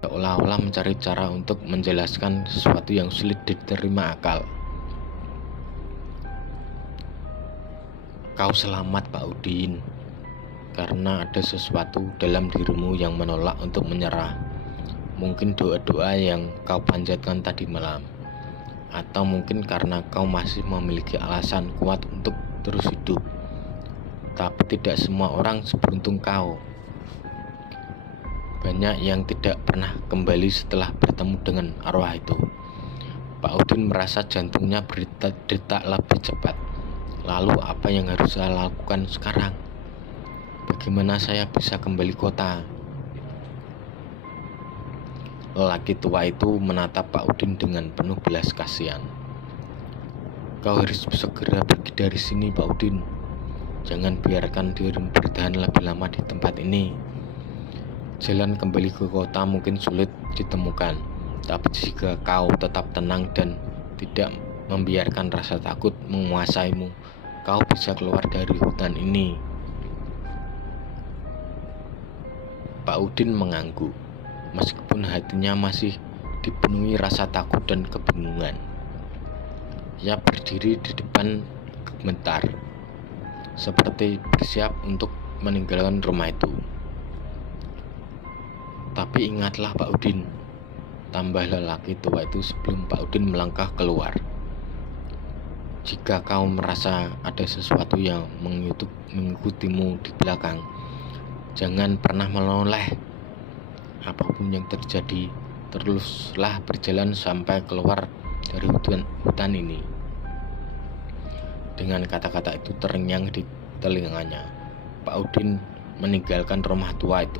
seolah-olah mencari cara untuk menjelaskan sesuatu yang sulit diterima akal. Kau selamat, Pak Udin, karena ada sesuatu dalam dirimu yang menolak untuk menyerah. Mungkin doa-doa yang kau panjatkan tadi malam, atau mungkin karena kau masih memiliki alasan kuat untuk terus hidup. Tapi tidak semua orang seberuntung kau. Banyak yang tidak pernah kembali setelah bertemu dengan arwah itu. Pak Udin merasa jantungnya berdetak lebih cepat. Lalu apa yang harus saya lakukan sekarang? Bagaimana saya bisa kembali kota? Lelaki tua itu menatap Pak Udin dengan penuh belas kasihan. Kau harus segera pergi dari sini, Pak Udin. Jangan biarkan dirimu bertahan lebih lama di tempat ini. Jalan kembali ke kota mungkin sulit ditemukan, tapi jika kau tetap tenang dan tidak membiarkan rasa takut menguasaimu, kau bisa keluar dari hutan ini. Pak Udin mengangguk, meskipun hatinya masih dipenuhi rasa takut dan kebingungan. Ia berdiri di depan gemetar, seperti bersiap untuk meninggalkan rumah itu. Tapi ingatlah, Pak Udin, tambah lelaki tua itu sebelum Pak Udin melangkah keluar. Jika kau merasa ada sesuatu yang mengikutimu di belakang, jangan pernah menoleh. Apapun yang terjadi, teruslah berjalan sampai keluar dari hutan ini. Dengan kata-kata itu terngiang di telinganya, Pak Udin meninggalkan rumah tua itu.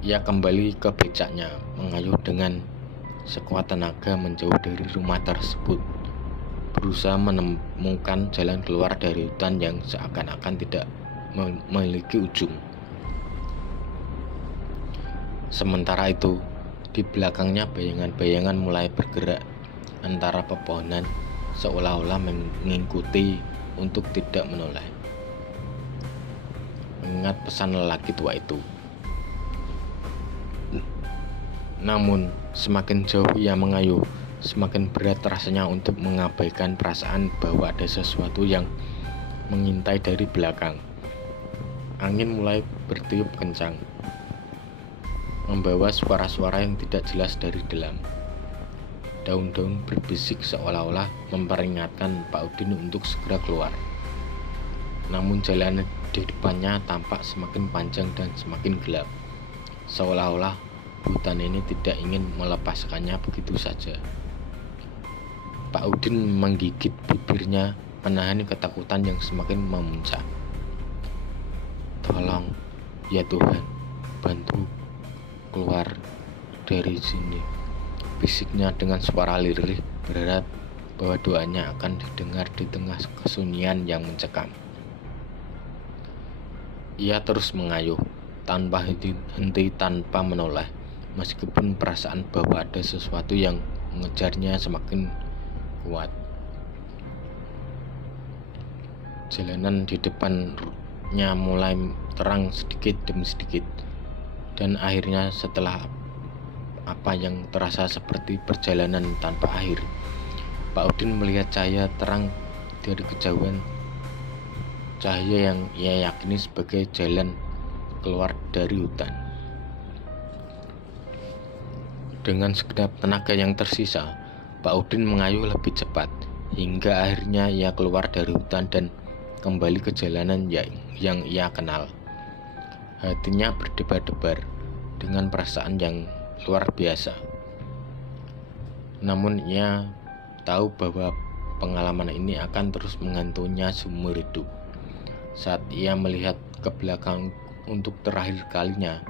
Ia kembali ke becaknya, mengayuh dengan sekuat tenaga menjauh dari rumah tersebut, berusaha menemukan jalan keluar dari hutan yang seakan-akan tidak memiliki ujung. Sementara itu, di belakangnya bayangan-bayangan mulai bergerak antara pepohonan, seolah-olah mengikuti untuk tidak menoleh. Mengingat pesan lelaki tua itu. Namun, semakin jauh ia mengayuh, semakin berat rasanya untuk mengabaikan perasaan bahwa ada sesuatu yang mengintai dari belakang. Angin mulai bertiup kencang, membawa suara-suara yang tidak jelas dari dalam. Daun-daun berbisik seolah-olah memperingatkan Pak Udin untuk segera keluar. Namun jalan di depannya tampak semakin panjang dan semakin gelap, seolah-olah hutan ini tidak ingin melepaskannya begitu saja. Pak Udin menggigit bibirnya, menahan ketakutan yang semakin memuncak. Tolong, ya Tuhan, bantu keluar dari sini, bisiknya dengan suara lirih, berharap bahwa doanya akan didengar di tengah kesunyian yang mencekam. Ia terus mengayuh, tanpa henti tanpa menoleh, meskipun perasaan bahwa ada sesuatu yang mengejarnya semakin kuat. Jalanan di depannya mulai terang sedikit demi sedikit, dan akhirnya setelah apa yang terasa seperti perjalanan tanpa akhir, Pak Udin melihat cahaya terang dari kejauhan, cahaya yang ia yakini sebagai jalan keluar dari hutan. Dengan segenap tenaga yang tersisa, Pak Udin mengayuh lebih cepat, hingga akhirnya ia keluar dari hutan dan kembali ke jalanan yang ia kenal. Hatinya berdebar-debar dengan perasaan yang luar biasa. Namun ia tahu bahwa pengalaman ini akan terus menghantuninya seumur hidup. Saat ia melihat ke belakang untuk terakhir kalinya,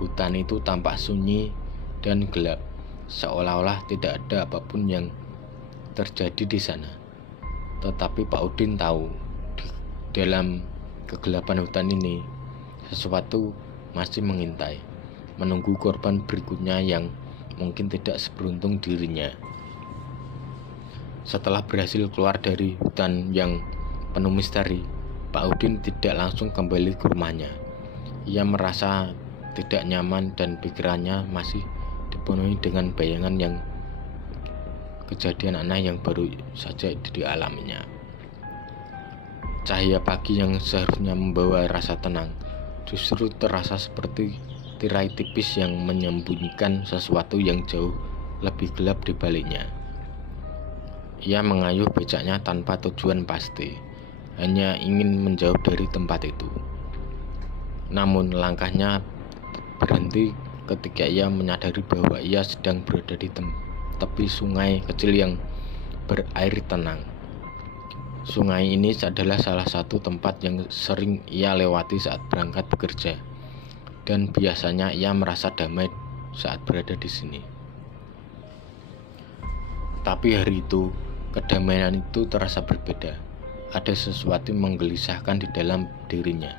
hutan itu tampak sunyi dan gelap, seolah-olah tidak ada apapun yang terjadi di sana. Tetapi Pak Udin tahu, di dalam kegelapan hutan ini, sesuatu masih mengintai, menunggu korban berikutnya yang mungkin tidak seberuntung dirinya. Setelah berhasil keluar dari hutan yang penuh misteri, Pak Udin tidak langsung kembali ke rumahnya. Ia merasa tidak nyaman dan pikirannya masih dipenuhi dengan bayangan yang kejadian aneh yang baru saja dialaminya. Cahaya pagi yang seharusnya membawa rasa tenang justru terasa seperti tirai tipis yang menyembunyikan sesuatu yang jauh lebih gelap di baliknya. Ia mengayuh becaknya tanpa tujuan pasti, hanya ingin menjauh dari tempat itu. Namun langkahnya berhenti ketika ia menyadari bahwa ia sedang berada di tepi sungai kecil yang berair tenang. Sungai ini adalah salah satu tempat yang sering ia lewati saat berangkat bekerja, dan biasanya ia merasa damai saat berada di sini. Tapi hari itu, kedamaian itu terasa berbeda. Ada sesuatu yang menggelisahkan di dalam dirinya,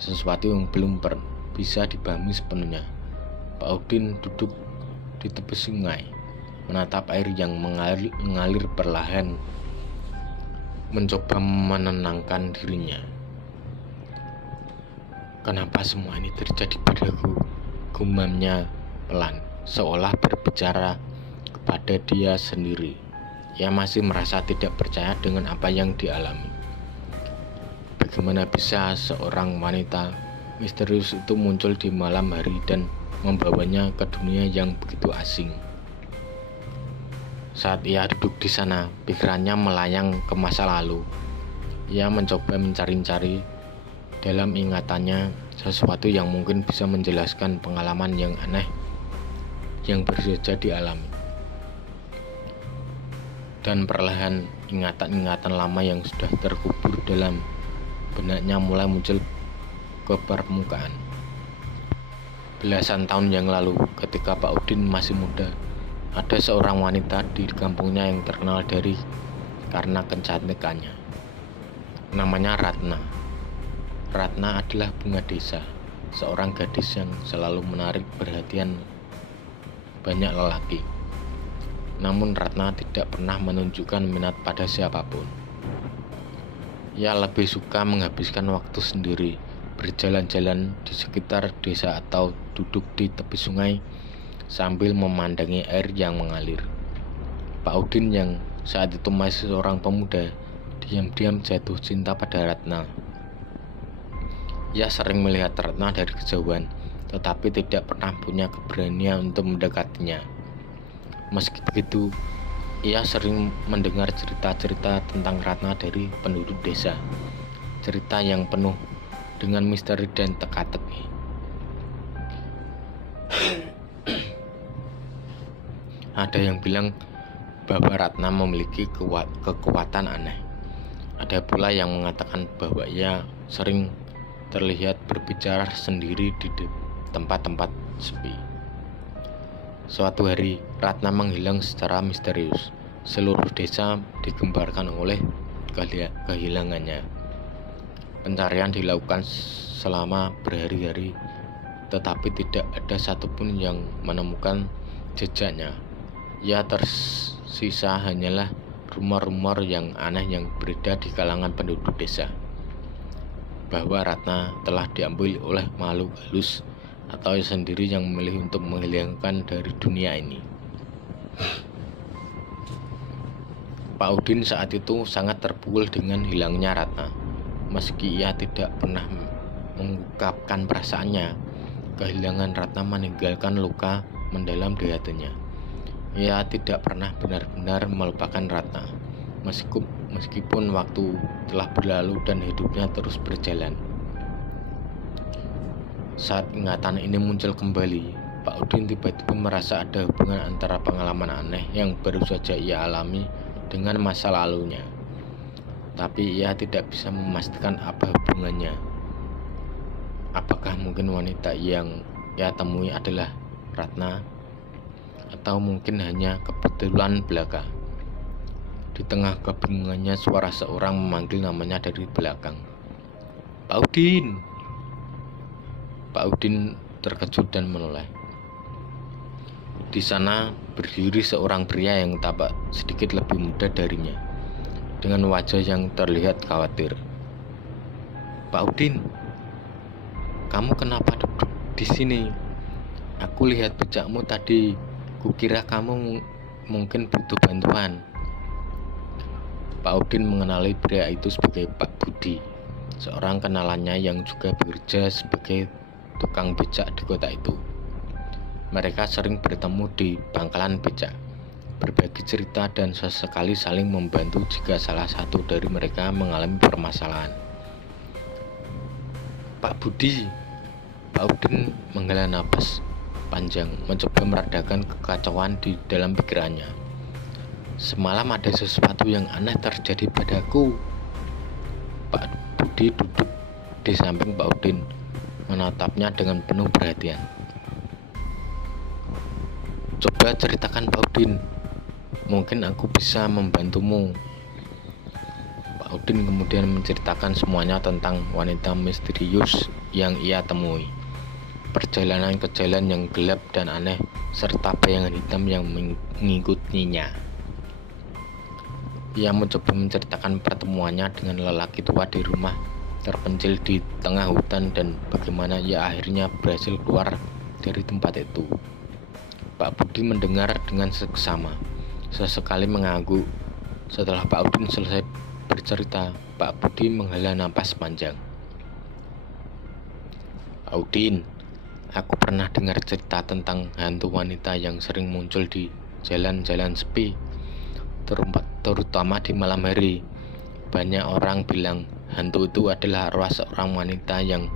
sesuatu yang belum bisa dipahami sepenuhnya. Pak Udin duduk di tepi sungai, menatap air yang mengalir perlahan, mencoba menenangkan dirinya. Kenapa semua ini terjadi padaku? Gumamnya pelan, seolah berbicara kepada dia sendiri. Ia masih merasa tidak percaya dengan apa yang dialami. Bagaimana bisa seorang wanita misterius itu muncul di malam hari dan membawanya ke dunia yang begitu asing? Saat ia duduk di sana, pikirannya melayang ke masa lalu. Ia mencoba mencari-cari dalam ingatannya sesuatu yang mungkin bisa menjelaskan pengalaman yang aneh yang baru saja dialami. Dan perlahan ingatan-ingatan lama yang sudah terkubur dalam benaknya mulai muncul ke permukaan. Belasan tahun yang lalu, ketika Pak Udin masih muda, ada seorang wanita di kampungnya yang terkenal karena kecantikannya. Namanya Ratna. Ratna adalah bunga desa, seorang gadis yang selalu menarik perhatian banyak lelaki. Namun Ratna tidak pernah menunjukkan minat pada siapapun. Ia lebih suka menghabiskan waktu sendiri, berjalan-jalan di sekitar desa atau duduk di tepi sungai sambil memandangi air yang mengalir. Pak Udin yang saat itu masih seorang pemuda, diam-diam jatuh cinta pada Ratna. Ia sering melihat Ratna dari kejauhan, tetapi tidak pernah punya keberanian untuk mendekatinya. Meski begitu, ia sering mendengar cerita-cerita tentang Ratna dari penduduk desa, cerita yang penuh dengan misteri dan teka-teki. Ada yang bilang bahwa Ratna memiliki kekuatan aneh. Ada pula yang mengatakan bahwa ia sering terlihat berbicara sendiri di tempat-tempat sepi. Suatu hari, Ratna menghilang secara misterius. Seluruh desa digemparkan oleh kehilangannya. Pencarian dilakukan selama berhari-hari, tetapi tidak ada satupun yang menemukan jejaknya. Ya, tersisa hanyalah rumor-rumor yang aneh yang beredar di kalangan penduduk desa, bahwa Ratna telah diambil oleh makhluk halus atau sendiri yang memilih untuk menghilangkan dari dunia ini. Pak Udin saat itu sangat terpukul dengan hilangnya Ratna. Meski ia tidak pernah mengungkapkan perasaannya, kehilangan Ratna meninggalkan luka mendalam di hatinya. Ia tidak pernah benar-benar melupakan Ratna, meskipun waktu telah berlalu dan hidupnya terus berjalan. Saat ingatan ini muncul kembali, Pak Udin tiba-tiba merasa ada hubungan antara pengalaman aneh yang baru saja ia alami dengan masa lalunya. Tapi ia tidak bisa memastikan apa hubungannya. Apakah mungkin wanita yang ia temui adalah Ratna? Atau mungkin hanya kebetulan belaka? Di tengah kebingungannya, suara seorang memanggil namanya dari belakang. Pak Udin! Pak Udin terkejut dan menoleh. Di sana berdiri seorang pria yang tampak sedikit lebih muda darinya, dengan wajah yang terlihat khawatir. Pak Udin, kamu kenapa duduk Di sini, aku lihat becakmu tadi. Kukira kamu mungkin butuh bantuan. Pak Udin mengenali pria itu sebagai Pak Budi, seorang kenalannya yang juga bekerja sebagai tukang becak di kota itu. Mereka sering bertemu di pangkalan becak, berbagi cerita dan sesekali saling membantu jika salah satu dari mereka mengalami permasalahan. Pak Budi, Pak Udin menghela napas panjang, mencoba meredakan kekacauan di dalam pikirannya. Semalam ada sesuatu yang aneh terjadi padaku. Pak Budi duduk di samping Pak Udin, menatapnya dengan penuh perhatian. Coba ceritakan Pak Udin, mungkin aku bisa membantumu. Pak Udin kemudian menceritakan semuanya tentang wanita misterius yang ia temui, perjalanan ke jalan yang gelap dan aneh, serta bayangan hitam yang mengikutinya. Ia mencoba menceritakan pertemuannya dengan lelaki tua di rumah terpencil di tengah hutan dan bagaimana ia akhirnya berhasil keluar dari tempat itu. Pak Budi mendengar dengan seksama, sesekali mengangguk. Setelah Pak Udin selesai bercerita, Pak Budi menghela napas panjang. Pak Udin, aku pernah dengar cerita tentang hantu wanita yang sering muncul di jalan-jalan sepi, terutama di malam hari. Banyak orang bilang hantu itu adalah arwah seorang wanita yang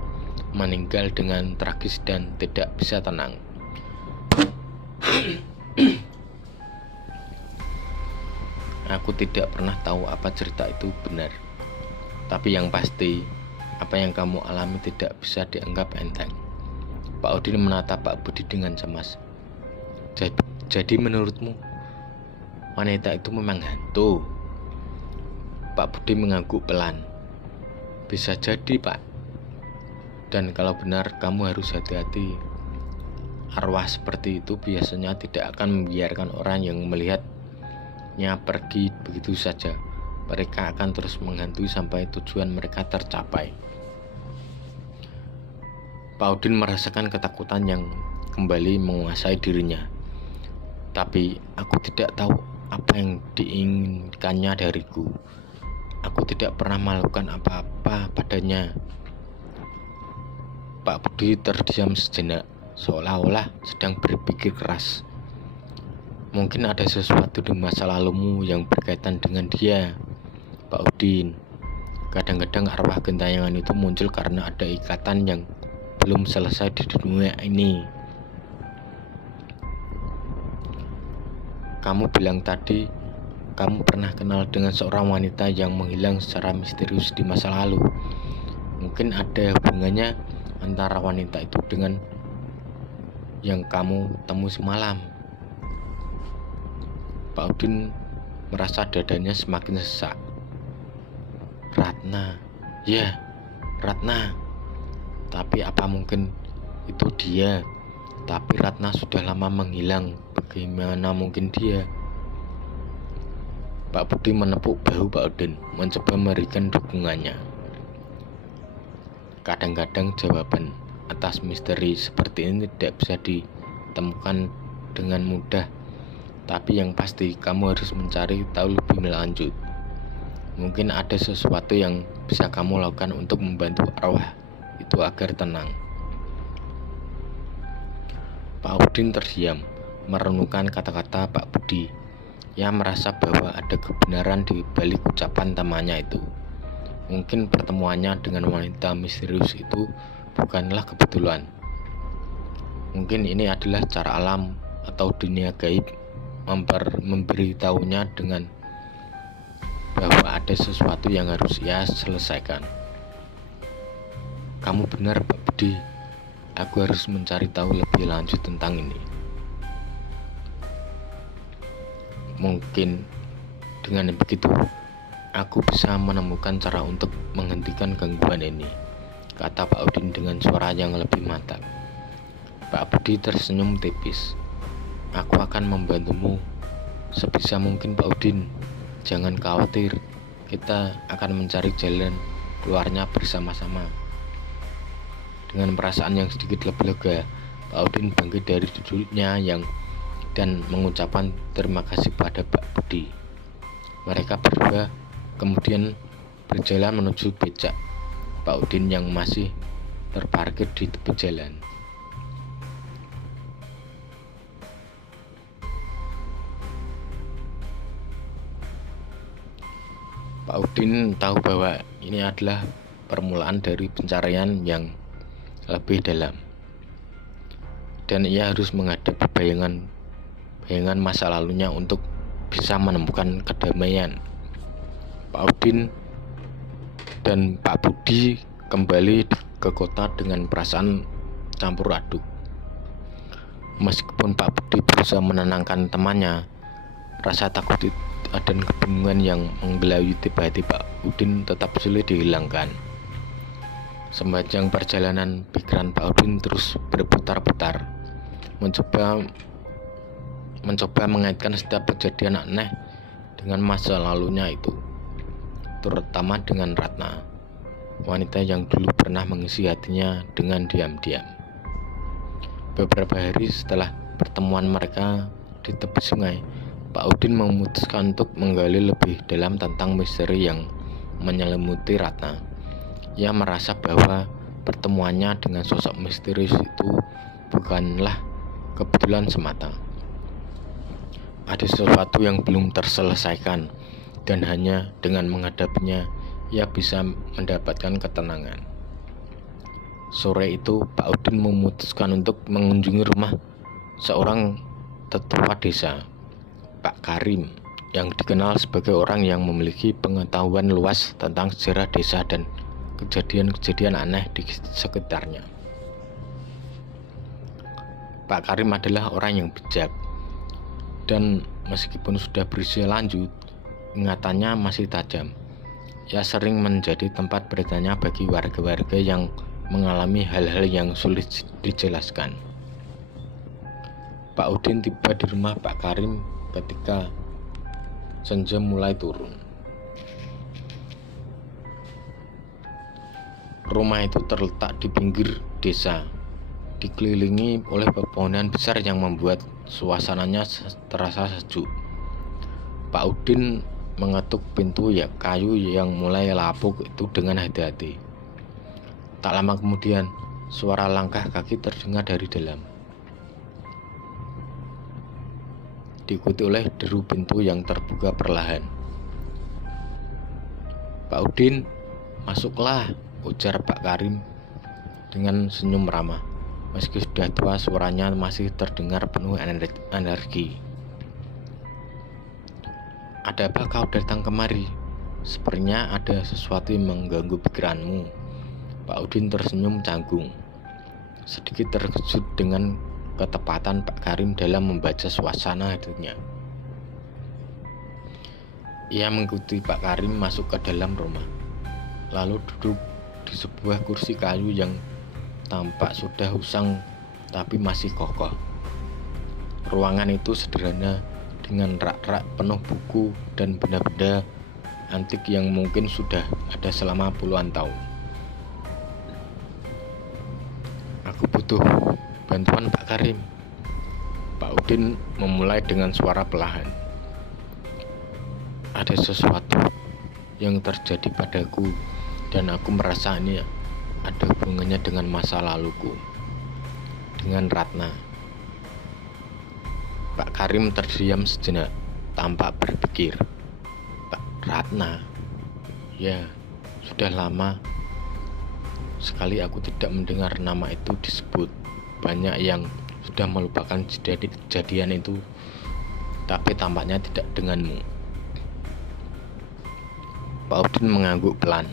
meninggal dengan tragis dan tidak bisa tenang. Aku tidak pernah tahu apa cerita itu benar, tapi yang pasti, apa yang kamu alami tidak bisa dianggap enteng. Pak Udin menatap Pak Budi dengan cemas. Jadi menurutmu, wanita itu memang hantu? Pak Budi mengangguk pelan. Bisa jadi, Pak. Dan kalau benar, kamu harus hati-hati. Arwah seperti itu biasanya tidak akan membiarkan orang yang melihatnya pergi begitu saja. Mereka akan terus menghantui sampai tujuan mereka tercapai. Pak Udin merasakan ketakutan yang kembali menguasai dirinya. Tapi aku tidak tahu apa yang diinginkannya dariku. Aku tidak pernah melakukan apa-apa padanya. Pak Budi terdiam sejenak, seolah-olah sedang berpikir keras. Mungkin ada sesuatu di masa lalumu yang berkaitan dengan dia, Pak Udin. Kadang-kadang arwah gentayangan itu muncul karena ada ikatan yang belum selesai di dunia ini. Kamu bilang tadi kamu pernah kenal dengan seorang wanita yang menghilang secara misterius di masa lalu. Mungkin ada hubungannya antara wanita itu dengan yang kamu temui semalam. Pak Udin merasa dadanya semakin sesak. Ratna, ya, Ratna. Tapi apa mungkin itu dia? Tapi Ratna sudah lama menghilang. Bagaimana mungkin dia? Pak Budi menepuk bahu Pak Udin, mencoba memberikan dukungannya. Kadang-kadang jawaban atas misteri seperti ini tidak bisa ditemukan dengan mudah. Tapi yang pasti kamu harus mencari tahu lebih lanjut. Mungkin ada sesuatu yang bisa kamu lakukan untuk membantu arwah itu agar tenang. Pak Udin terdiam, merenungkan kata-kata Pak Budi. Ia merasa bahwa ada kebenaran di balik ucapan temannya itu. Mungkin pertemuannya dengan wanita misterius itu bukanlah kebetulan. Mungkin ini adalah cara alam atau dunia gaib memberitahunya dengan bahwa ada sesuatu yang harus ia selesaikan. Kamu benar, Pak Budi. Aku harus mencari tahu lebih lanjut tentang ini. Mungkin dengan begitu aku bisa menemukan cara untuk menghentikan gangguan ini, kata Pak Udin dengan suara yang lebih mantap. Pak Budi tersenyum tipis. Aku akan membantumu sebisa mungkin, Pak Udin. Jangan khawatir, kita akan mencari jalan keluarnya bersama-sama. Dengan perasaan yang sedikit lebih lega, Pak Udin bangkit dari duduknya dan mengucapkan terima kasih pada Pak Budi. Mereka berdua kemudian berjalan menuju becak Pak Udin yang masih terparkir di tepi jalan. Pak Udin tahu bahwa ini adalah permulaan dari pencarian yang lebih dalam, dan ia harus menghadapi bayangan masa lalunya untuk bisa menemukan kedamaian. Pak Udin dan Pak Budi kembali ke kota dengan perasaan campur aduk. Meskipun Pak Budi berusaha menenangkan temannya, rasa takut dan kebingungan yang menggelayuti hati Pak Udin tetap sulit dihilangkan. Sepanjang perjalanan, pikiran Pak Udin terus berputar-putar, mencoba mengaitkan setiap kejadian aneh dengan masa lalunya itu, terutama dengan Ratna, wanita yang dulu pernah mengisi hatinya dengan diam-diam. Beberapa hari setelah pertemuan mereka di tepi sungai, Pak Udin memutuskan untuk menggali lebih dalam tentang misteri yang menyelimuti Ratna. Ia merasa bahwa pertemuannya dengan sosok misterius itu bukanlah kebetulan semata. Ada sesuatu yang belum terselesaikan, dan hanya dengan menghadapinya ia bisa mendapatkan ketenangan. Sore itu Pak Udin memutuskan untuk mengunjungi rumah seorang tetua desa, Pak Karim, yang dikenal sebagai orang yang memiliki pengetahuan luas tentang sejarah desa dan kejadian-kejadian aneh di sekitarnya. Pak Karim adalah orang yang bijak, dan meskipun sudah berusia lanjut, ingatannya masih tajam. Ia sering menjadi tempat bertanya bagi warga-warga yang mengalami hal-hal yang sulit dijelaskan. Pak Udin tiba di rumah Pak Karim ketika senja mulai turun. Rumah itu terletak di pinggir desa, dikelilingi oleh pepohonan besar yang membuat suasananya terasa sejuk. Pak Udin mengetuk pintu kayu yang mulai lapuk itu dengan hati-hati. Tak lama kemudian, suara langkah kaki terdengar dari dalam, diikuti oleh deru pintu yang terbuka perlahan. "Pak Udin, masuklah," ujar Pak Karim dengan senyum ramah. Meski sudah tua, suaranya masih terdengar penuh energi. "Ada apa kau datang kemari? Sepertinya ada sesuatu yang mengganggu pikiranmu." Pak Udin tersenyum canggung, sedikit terkejut dengan ketepatan Pak Karim dalam membaca suasana hatinya. Ia mengikuti Pak Karim masuk ke dalam rumah, lalu duduk di sebuah kursi kayu yang tampak sudah usang tapi masih kokoh. Ruangan itu sederhana dengan rak-rak penuh buku dan benda-benda antik yang mungkin sudah ada selama puluhan tahun. "Aku butuh bantuan Pak Karim," Pak Udin memulai dengan suara perlahan. "Ada sesuatu yang terjadi padaku, dan aku merasa ini ada hubungannya dengan masa laluku, dengan Ratna." Pak Karim terdiam sejenak, tampak berpikir. Ratna? Ya, sudah lama sekali aku tidak mendengar nama itu disebut. Banyak yang sudah melupakan kejadian itu, tapi tampaknya tidak denganmu. Pak Udin mengangguk pelan,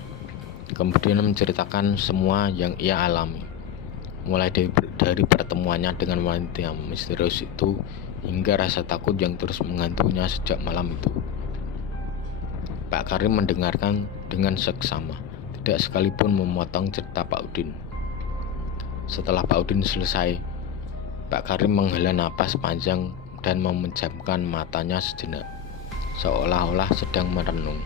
kemudian menceritakan semua yang ia alami, mulai dari pertemuannya dengan wanita misterius itu hingga rasa takut yang terus menghantuninya sejak malam itu. Pak Karim mendengarkan dengan seksama, tidak sekalipun memotong cerita Pak Udin. Setelah Pak Udin selesai, Pak Karim menghela napas panjang dan memejamkan matanya sejenak, seolah-olah sedang merenung.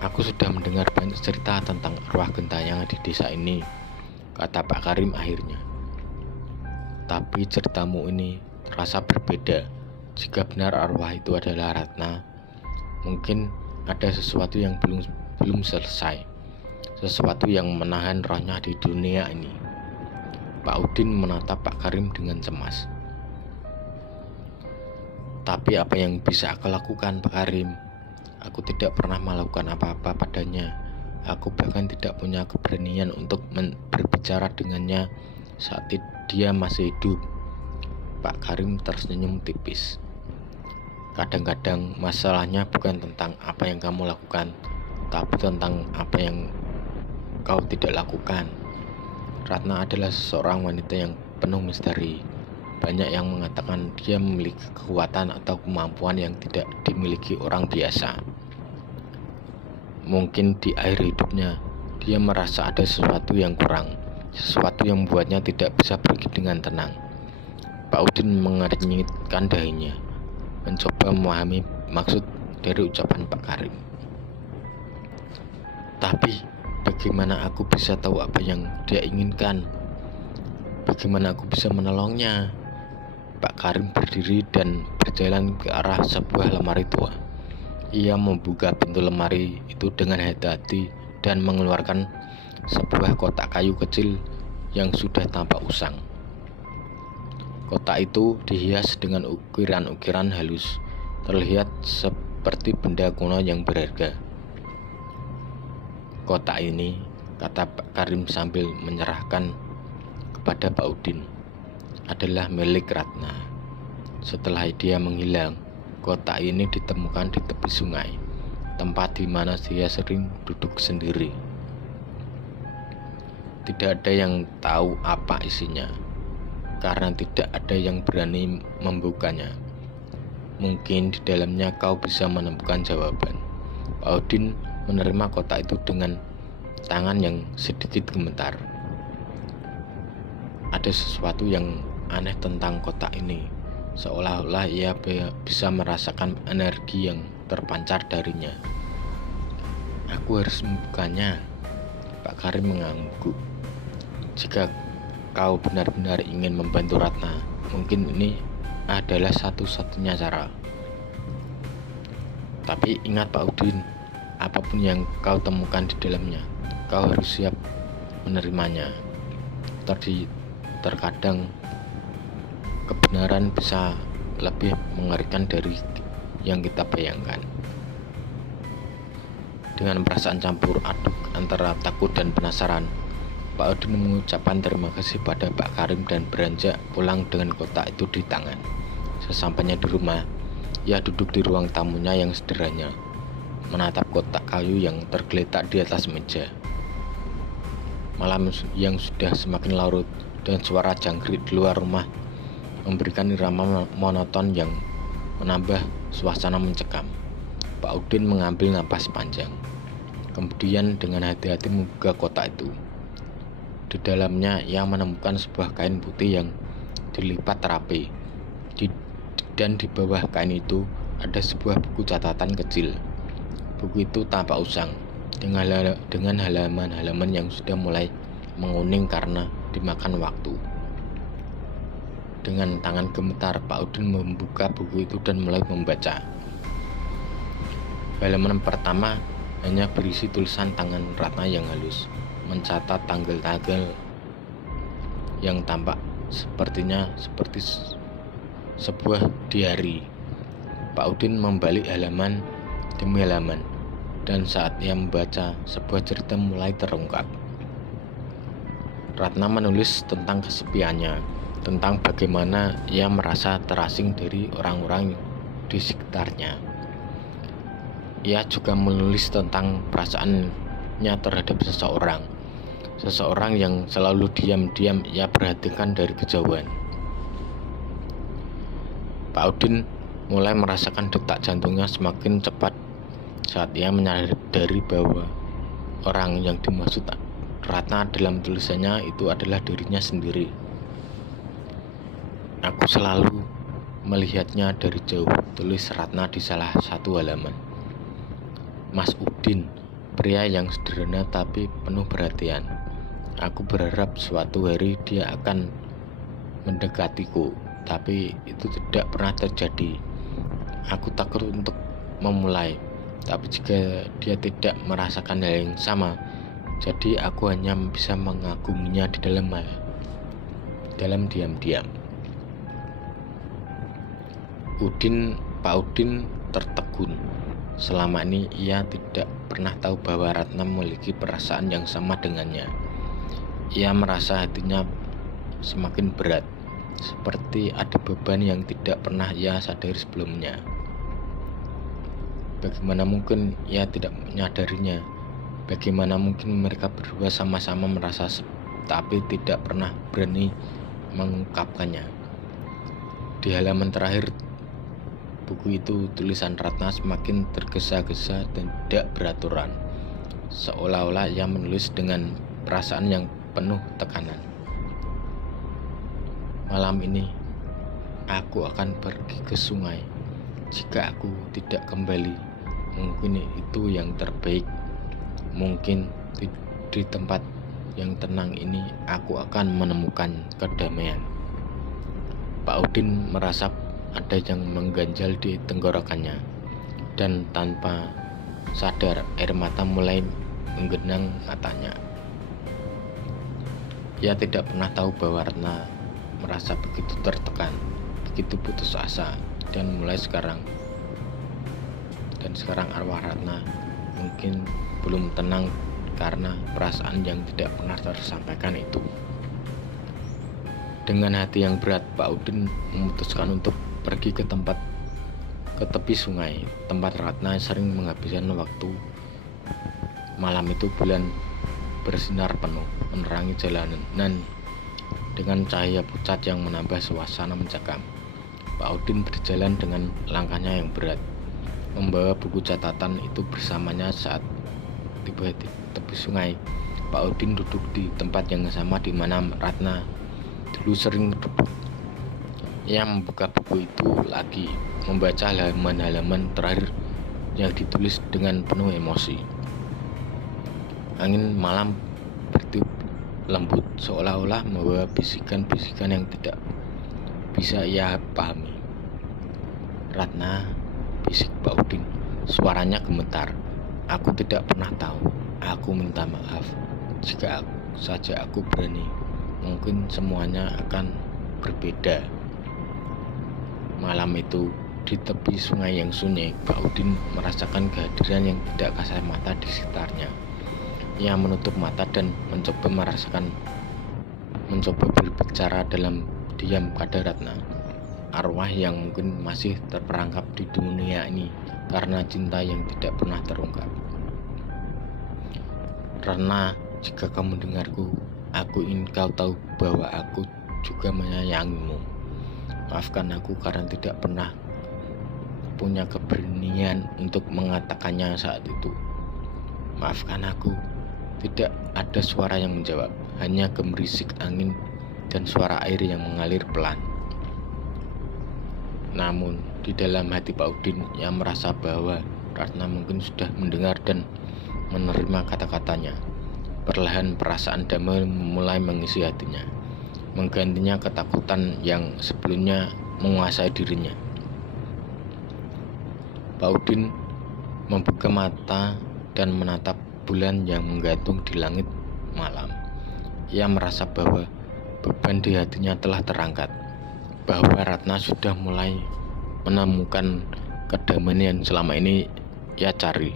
"Aku sudah mendengar banyak cerita tentang arwah gentayangan di desa ini. kata Pak Karim akhirnya. Tapi ceritamu ini terasa berbeda. Jika benar arwah itu adalah Ratna, mungkin ada sesuatu yang belum selesai, sesuatu yang menahan rohnya di dunia ini. Pak Udin menatap Pak Karim dengan cemas. Tapi apa yang bisa aku lakukan, Pak Karim? Aku tidak pernah melakukan apa-apa padanya. Aku bahkan tidak punya keberanian untuk berbicara dengannya saat dia masih hidup. Pak Karim tersenyum tipis. Kadang-kadang masalahnya bukan tentang apa yang kamu lakukan, tapi tentang apa yang kau tidak lakukan. Ratna adalah seseorang wanita yang penuh misteri. Banyak yang mengatakan dia memiliki kekuatan atau kemampuan yang tidak dimiliki orang biasa. Mungkin di akhir hidupnya, dia merasa ada sesuatu yang kurang, sesuatu yang membuatnya tidak bisa pergi dengan tenang. Pak Udin mengernyitkan dahinya, mencoba memahami maksud dari ucapan Pak Karim. Tapi bagaimana aku bisa tahu apa yang dia inginkan? Bagaimana aku bisa menolongnya? Pak Karim berdiri dan berjalan ke arah sebuah lemari tua. Ia membuka pintu lemari itu dengan hati-hati dan mengeluarkan sebuah kotak kayu kecil yang sudah tampak usang. Kotak itu dihias dengan ukiran-ukiran halus, terlihat seperti benda kuno yang berharga. Kotak ini, kata Pak Karim sambil menyerahkan kepada Pak Udin, adalah milik Ratna. Setelah dia menghilang, kotak ini ditemukan di tepi sungai, tempat di mana dia sering duduk sendiri. Tidak ada yang tahu apa isinya, karena tidak ada yang berani membukanya. Mungkin di dalamnya kau bisa menemukan jawaban. Pak Udin menerima kotak itu dengan tangan yang sedikit gemetar. Ada sesuatu yang aneh tentang kotak ini, seolah-olah ia bisa merasakan energi yang terpancar darinya. Aku harus membukanya, Pak Karim mengangguk. Jika kau benar-benar ingin membantu Ratna, mungkin ini adalah satu-satunya cara. Tapi ingat Pak Udin, apapun yang kau temukan di dalamnya, kau harus siap menerimanya. Terkadang kebenaran bisa lebih mengerikan dari yang kita bayangkan. Dengan perasaan campur aduk antara takut dan penasaran, Pak Udin mengucapkan terima kasih pada Pak Karim dan beranjak pulang dengan kotak itu di tangan. Sesampainya di rumah, ia duduk di ruang tamunya yang sederhana, menatap kotak kayu yang tergeletak di atas meja. Malam yang sudah semakin larut dan suara jangkrik di luar rumah memberikan irama monoton yang menambah suasana mencekam. Pak Udin mengambil napas panjang, kemudian dengan hati-hati membuka kotak itu. Di dalamnya ia menemukan sebuah kain putih yang dilipat rapi, dan di bawah kain itu ada sebuah buku catatan kecil. Buku itu tampak usang, dengan halaman-halaman yang sudah mulai menguning karena dimakan waktu. Dengan tangan gemetar, Pak Udin membuka buku itu dan mulai membaca. Halaman pertama hanya berisi tulisan tangan Ratna yang halus, mencatat tanggal-tanggal yang tampak sepertinya seperti sebuah diari. Pak Udin membalik halaman demi halaman, dan saat ia membaca, sebuah cerita mulai terungkap. Ratna menulis tentang kesepiannya, tentang bagaimana ia merasa terasing dari orang-orang di sekitarnya. Ia juga menulis tentang perasaannya terhadap seseorang yang selalu diam-diam ia perhatikan dari kejauhan. Pak Udin mulai merasakan detak jantungnya semakin cepat saat ia menyadari bahwa orang yang dimaksud Ratna dalam tulisannya itu adalah dirinya sendiri. Aku selalu melihatnya dari jauh, tulis Ratna di salah satu halaman. Mas Udin, pria yang sederhana tapi penuh perhatian. Aku berharap suatu hari dia akan mendekatiku, tapi itu tidak pernah terjadi. Aku takut untuk memulai, tapi jika dia tidak merasakan hal yang sama, jadi aku hanya bisa mengaguminya di dalam diam-diam. Pak Udin tertegun. Selama ini ia tidak pernah tahu bahwa Ratna memiliki perasaan yang sama dengannya. Ia merasa hatinya semakin berat, seperti ada beban yang tidak pernah ia sadari sebelumnya. Bagaimana mungkin ia tidak menyadarinya? Bagaimana mungkin mereka berdua sama-sama merasa tapi tidak pernah berani mengungkapkannya? Di halaman terakhir buku itu, tulisan Ratna semakin tergesa-gesa dan tidak beraturan, seolah-olah ia menulis dengan perasaan yang penuh tekanan. Malam ini aku akan pergi ke sungai. Jika aku tidak kembali, mungkin itu yang terbaik. Mungkin di tempat yang tenang ini aku akan menemukan kedamaian. Pak Udin merasa ada yang mengganjal di tenggorokannya, dan tanpa sadar air mata mulai menggenang matanya. Ia tidak pernah tahu bahwa Ratna merasa begitu tertekan, begitu putus asa, dan sekarang arwah Ratna mungkin belum tenang karena perasaan yang tidak pernah tersampaikan itu. Dengan hati yang berat, Pak Udin memutuskan untuk pergi ke tepi sungai, tempat Ratna sering menghabiskan waktu. Malam itu bulan bersinar penuh, menerangi jalanan dengan cahaya pucat yang menambah suasana mencekam. Pak Udin berjalan dengan langkahnya yang berat, membawa buku catatan itu bersamanya. Saat tiba di tepi sungai, Pak Udin duduk di tempat yang sama di mana Ratna dulu sering duduk. Ia membuka buku itu lagi, membaca halaman-halaman terakhir yang ditulis dengan penuh emosi. Angin malam bertiup lembut, seolah-olah membawa bisikan-bisikan yang tidak bisa ia pahami. Ratna, bisik Pak Udin. Suaranya gemetar. Aku tidak pernah tahu. Aku minta maaf. Jika saja aku berani, mungkin semuanya akan berbeda. Malam itu, di tepi sungai yang sunyi, Pak Udin merasakan kehadiran yang tidak kasat mata di sekitarnya. Ia menutup mata dan mencoba berbicara dalam diam pada Ratna, arwah yang mungkin masih terperangkap di dunia ini karena cinta yang tidak pernah terungkap. Ratna, jika kamu dengarku, aku ingin kau tahu bahwa aku juga menyayangimu. Maafkan aku karena tidak pernah punya keberanian untuk mengatakannya saat itu. Maafkan aku. Tidak ada suara yang menjawab, hanya gemerisik angin dan suara air yang mengalir pelan. Namun di dalam hati Pak Udin, ia merasa bahwa Ratna mungkin sudah mendengar dan menerima kata-katanya. Perlahan perasaan damai mulai mengisi hatinya, menggantinya ketakutan yang sebelumnya menguasai dirinya. Pak Udin membuka mata dan menatap bulan yang menggantung di langit malam. Ia merasa bahwa beban di hatinya telah terangkat, bahwa Ratna sudah mulai menemukan kedamaian yang selama ini ia cari.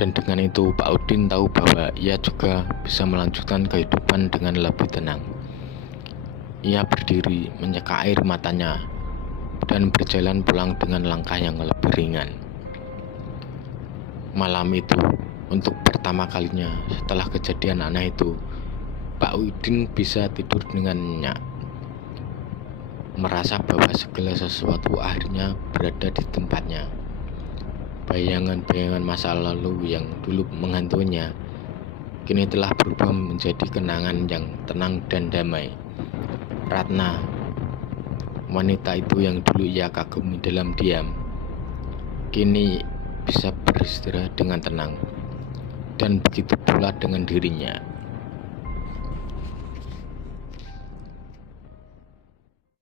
Dan dengan itu Pak Udin tahu bahwa ia juga bisa melanjutkan kehidupan dengan lebih tenang. Ia berdiri, menyeka air matanya, dan berjalan pulang dengan langkah yang lebih ringan. Malam itu, untuk pertama kalinya setelah kejadian aneh itu, Pak Udin bisa tidur dengan nyenyak, merasa bahwa segala sesuatu akhirnya berada di tempatnya. Bayangan-bayangan masa lalu yang dulu menghantuinya kini telah berubah menjadi kenangan yang tenang dan damai. Ratna, wanita itu yang dulu ia kagumi dalam diam, kini bisa beristirahat dengan tenang. Dan begitu pula dengan dirinya.